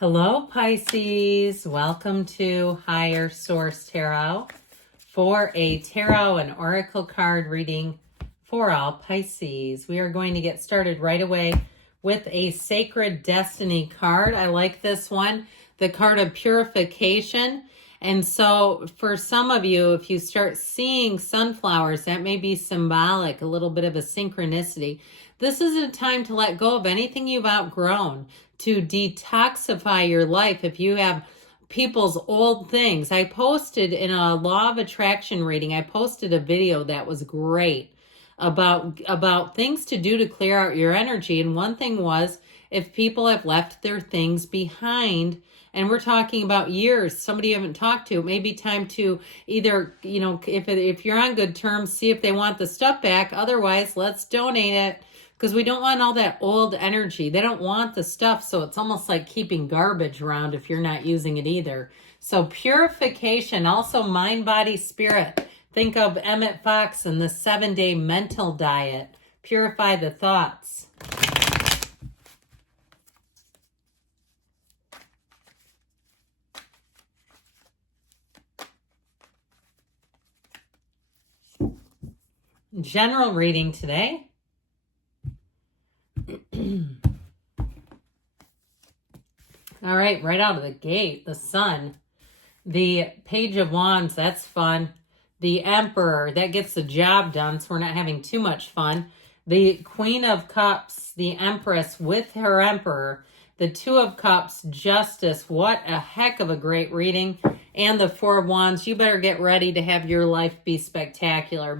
Hello, Pisces. Welcome to Higher Source Tarot for a tarot and oracle card reading for all Pisces. We are going to get started right away with a Sacred Destiny card. I like this one, the card of purification. And so for some of you, if you start seeing sunflowers, that may be symbolic, a little bit of a synchronicity. This is a time to let go of anything you've outgrown, to detoxify your life. If you have people's old things, I posted in a law of attraction reading, I posted a video that was great about things to do to clear out your energy. And one thing was, if people have left their things behind, and we're talking about years, somebody you haven't talked to, it may be time to either, if you're on good terms, see if they want the stuff back. Otherwise, let's donate it, because we don't want all that old energy. They don't want the stuff, so it's almost like keeping garbage around if you're not using it either. So purification, also mind, body, spirit. Think of Emmett Fox and the 7-day mental diet. Purify the thoughts. General reading today. All right, right out of the gate, the Sun. The Page of Wands, that's fun. The Emperor, that gets the job done, so we're not having too much fun. The Queen of Cups, the Empress with her Emperor. The Two of Cups, Justice. What a heck of a great reading. And the Four of Wands. You better get ready to have your life be spectacular,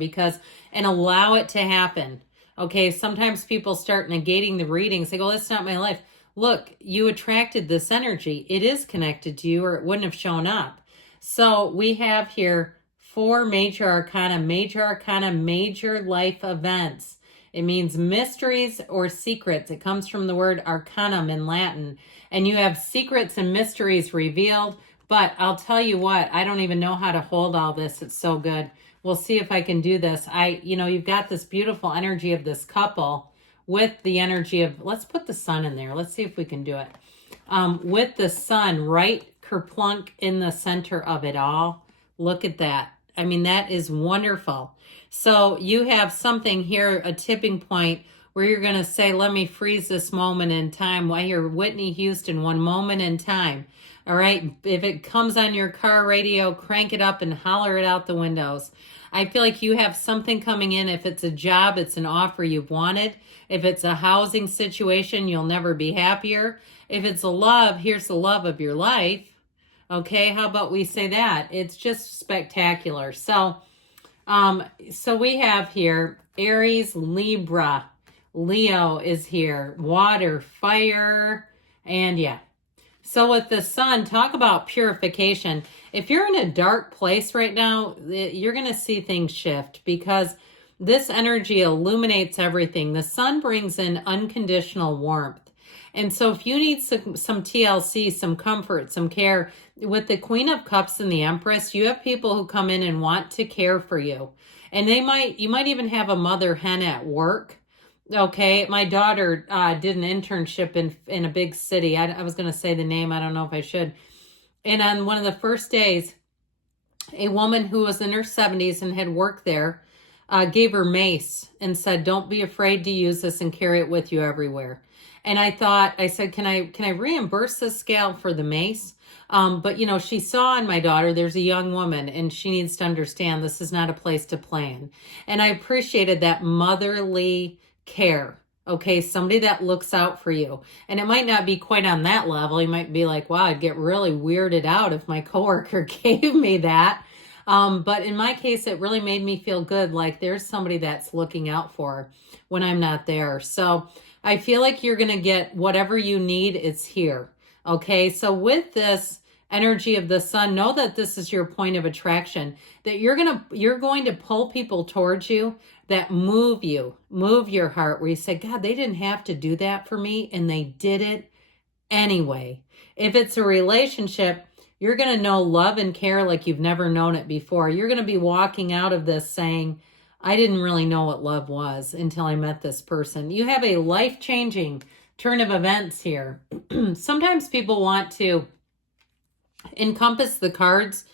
and allow it to happen. Okay, sometimes people start negating the readings. They go, that's not my life. Look, you attracted this energy. It is connected to you, or it wouldn't have shown up. So we have here 4 major arcana, major life events. It means mysteries or secrets. It comes from the word arcanum in Latin. And you have secrets and mysteries revealed. But I'll tell you what, I don't even know how to hold all this. It's so good. We'll see if I can do this. You've got this beautiful energy of this couple with the energy of, let's put the Sun in there. Let's see if we can do it. With the Sun right kerplunk in the center of it all. Look at that. I mean, that is wonderful. So you have something here, a tipping point, where you're going to say, let me freeze this moment in time. While you're Whitney Houston, one moment in time. All right. If it comes on your car radio, crank it up and holler it out the windows. I feel like you have something coming in. If it's a job, it's an offer you've wanted. If it's a housing situation, you'll never be happier. If it's a love, here's the love of your life. Okay, how about we say that? It's just spectacular. So we have here Aries, Libra. Leo is here. Water, fire, and yeah. So with the Sun, talk about purification. If you're in a dark place right now, you're going to see things shift, because this energy illuminates everything. The Sun brings in unconditional warmth. And so if you need some TLC, some comfort, some care, with the Queen of Cups and the Empress, you have people who come in and want to care for you. And you might even have a mother hen at work. Okay, my daughter did an internship in a big city. I was going to say the name. I don't know if I should. And on one of the first days, a woman who was in her 70s and had worked there gave her mace and said, don't be afraid to use this and carry it with you everywhere. And I said, can I reimburse this gal for the mace? But she saw in my daughter, there's a young woman, and she needs to understand this is not a place to play in. And I appreciated that motherly care. Okay, somebody that looks out for you. And it might not be quite on that level. You might be like, wow, I'd get really weirded out if my coworker gave me that. But in my case, it really made me feel good. Like there's somebody that's looking out for when I'm not there. So I feel like you're going to get whatever you need. It's here. Okay, so with this energy of the Sun, know that this is your point of attraction, that you're going to pull people towards you that move your heart, where you say, God, they didn't have to do that for me, and they did it anyway. If it's a relationship, you're going to know love and care like you've never known it before. You're going to be walking out of this saying, I didn't really know what love was until I met this person. You have a life-changing turn of events here. Sometimes people want to encompass the cards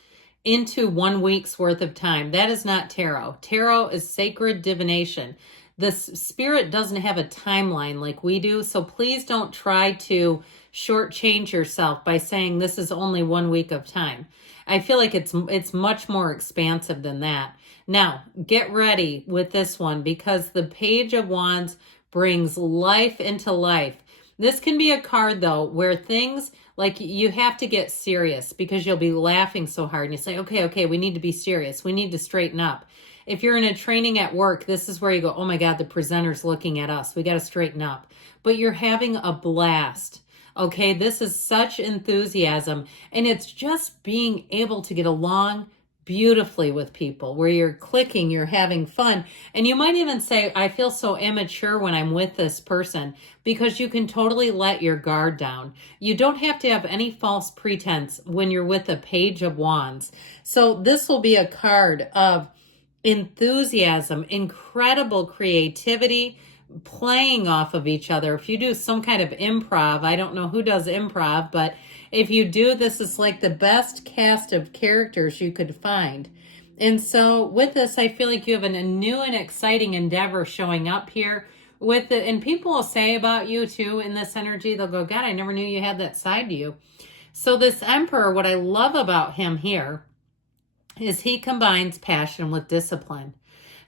into 1 week's worth of time. That is not tarot. Tarot is sacred divination. The spirit doesn't have a timeline like we do, so please don't try to shortchange yourself by saying this is only 1 week of time. I feel like it's much more expansive than that. Now, get ready with this one because the Page of Wands brings life into life. This can be a card, though, where things like you have to get serious because you'll be laughing so hard. And you say, okay, we need to be serious. We need to straighten up. If you're in a training at work, this is where you go, oh my God, the presenter's looking at us. We got to straighten up. But you're having a blast. Okay, this is such enthusiasm. And it's just being able to get along beautifully with people where you're clicking, you're having fun. And you might even say, I feel so immature when I'm with this person, because you can totally let your guard down. You don't have to have any false pretense when you're with a Page of Wands. So this will be a card of enthusiasm, incredible creativity, playing off of each other. If you do some kind of improv, I don't know who does improv, but if you do, this is like the best cast of characters you could find. And so with this, I feel like you have a new and exciting endeavor showing up here with it. And people will say about you too in this energy, they'll go, God, I never knew you had that side to you. So this Emperor, what I love about him here is he combines passion with discipline.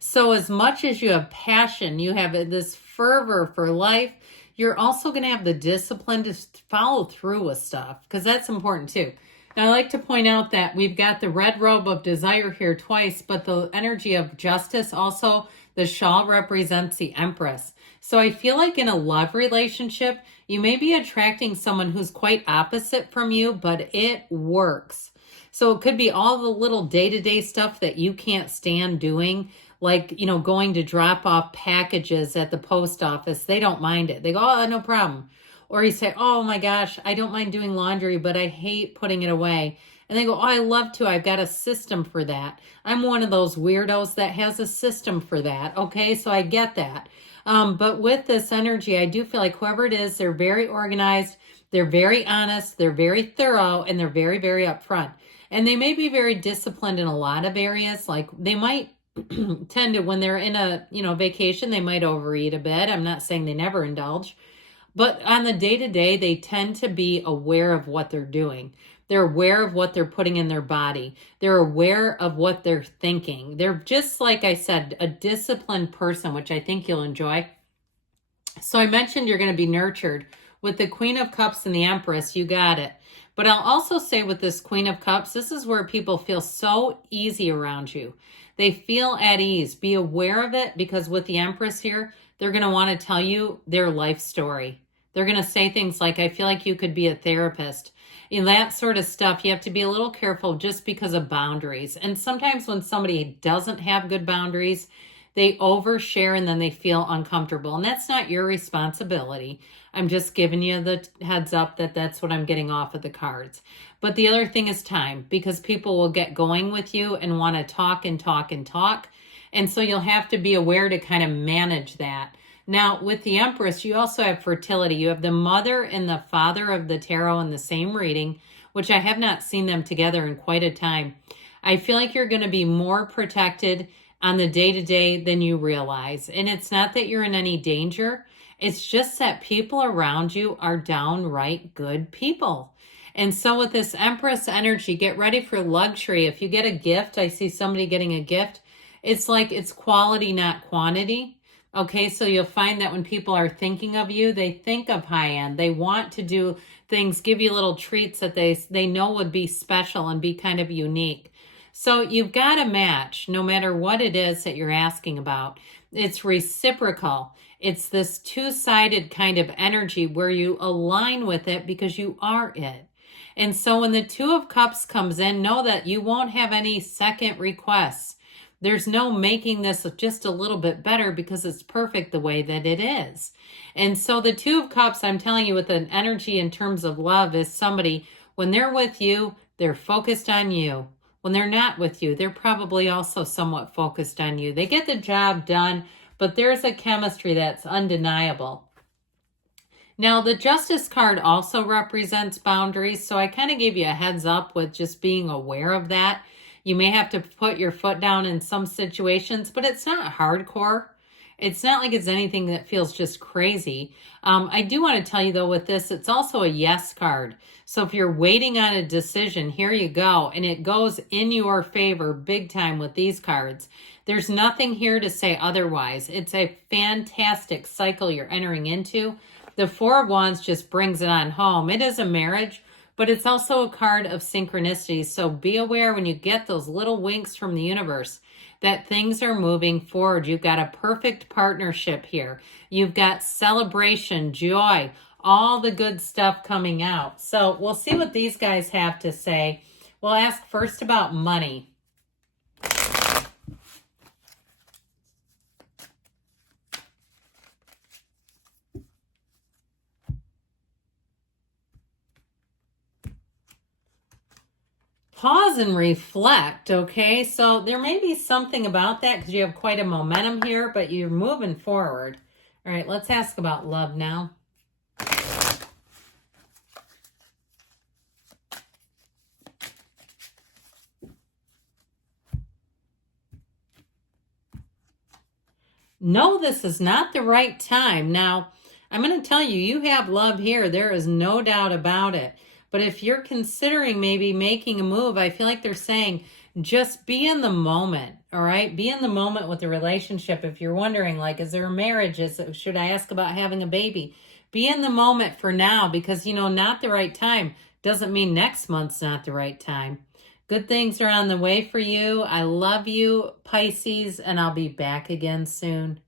So as much as you have passion, you have this fervor for life, you're also going to have the discipline to follow through with stuff, because that's important too. Now, I like to point out that we've got the red robe of desire here twice, but the energy of justice also, the shawl represents the Empress. So I feel like in a love relationship, you may be attracting someone who's quite opposite from you, but it works. So it could be all the little day-to-day stuff that you can't stand doing, like, you know, going to drop off packages at the post office. They don't mind it. They go, oh, no problem. Or you say, oh my gosh, I don't mind doing laundry, but I hate putting it away. And they go, oh, I love to. I've got a system for that. I'm one of those weirdos that has a system for that. Okay, so I get that. But with this energy, I do feel like whoever it is, they're very organized, they're very honest, they're very thorough, and they're very, very upfront. And they may be very disciplined in a lot of areas. Like they might tend to, when they're in a, vacation, they might overeat a bit. I'm not saying they never indulge, but on the day-to-day, they tend to be aware of what they're doing. They're aware of what they're putting in their body. They're aware of what they're thinking. They're just, like I said, a disciplined person, which I think you'll enjoy. So I mentioned you're going to be nurtured. With the Queen of Cups and the Empress, you got it. But I'll also say with this Queen of Cups, this is where people feel so easy around you. They feel at ease. Be aware of it, because with the Empress here, they're going to want to tell you their life story. They're going to say things like, I feel like you could be a therapist. In that sort of stuff, you have to be a little careful just because of boundaries. And sometimes when somebody doesn't have good boundaries, they overshare and then they feel uncomfortable. And that's not your responsibility. I'm just giving you the heads up that that's what I'm getting off of the cards. But the other thing is time, because people will get going with you and want to talk and talk and talk. And so you'll have to be aware to kind of manage that. Now, with the Empress, you also have fertility. You have the mother and the father of the tarot in the same reading, which I have not seen them together in quite a time. I feel like you're going to be more protected on the day-to-day than you realize. And it's not that you're in any danger. It's just that people around you are downright good people. And so with this Empress energy, get ready for luxury. If you get a gift, I see somebody getting a gift, it's like it's quality, not quantity. Okay, so you'll find that when people are thinking of you, they think of high-end. They want to do things, give you little treats that they know would be special and be kind of unique. So you've got a match, no matter what it is that you're asking about. It's reciprocal. It's this two-sided kind of energy where you align with it because you are it. And so when the Two of Cups comes in, know that you won't have any second requests. There's no making this just a little bit better because it's perfect the way that it is. And so the Two of Cups, I'm telling you, with an energy in terms of love, is somebody, when they're with you, they're focused on you. When they're not with you, they're probably also somewhat focused on you. They get the job done, but there's a chemistry that's undeniable. Now, the Justice card also represents boundaries, so I kind of gave you a heads up with just being aware of that. You may have to put your foot down in some situations, but it's not hardcore. It's not like it's anything that feels just crazy. I do want to tell you, though, with this, it's also a yes card. So if you're waiting on a decision, here you go. And it goes in your favor big time with these cards. There's nothing here to say otherwise. It's a fantastic cycle you're entering into. The Four of Wands just brings it on home. It is a marriage, but it's also a card of synchronicities. So be aware when you get those little winks from the universe that things are moving forward. You've got a perfect partnership here. You've got celebration, joy, all the good stuff coming out. So we'll see what these guys have to say. We'll ask first about money. Pause and reflect, okay? So there may be something about that because you have quite a momentum here, but you're moving forward. All right, let's ask about love now. No, this is not the right time. Now, I'm going to tell you, you have love here. There is no doubt about it. But if you're considering maybe making a move, I feel like they're saying just be in the moment, all right? Be in the moment with the relationship. If you're wondering, like, is there a marriage? Should I ask about having a baby? Be in the moment for now because, not the right time doesn't mean next month's not the right time. Good things are on the way for you. I love you, Pisces, and I'll be back again soon.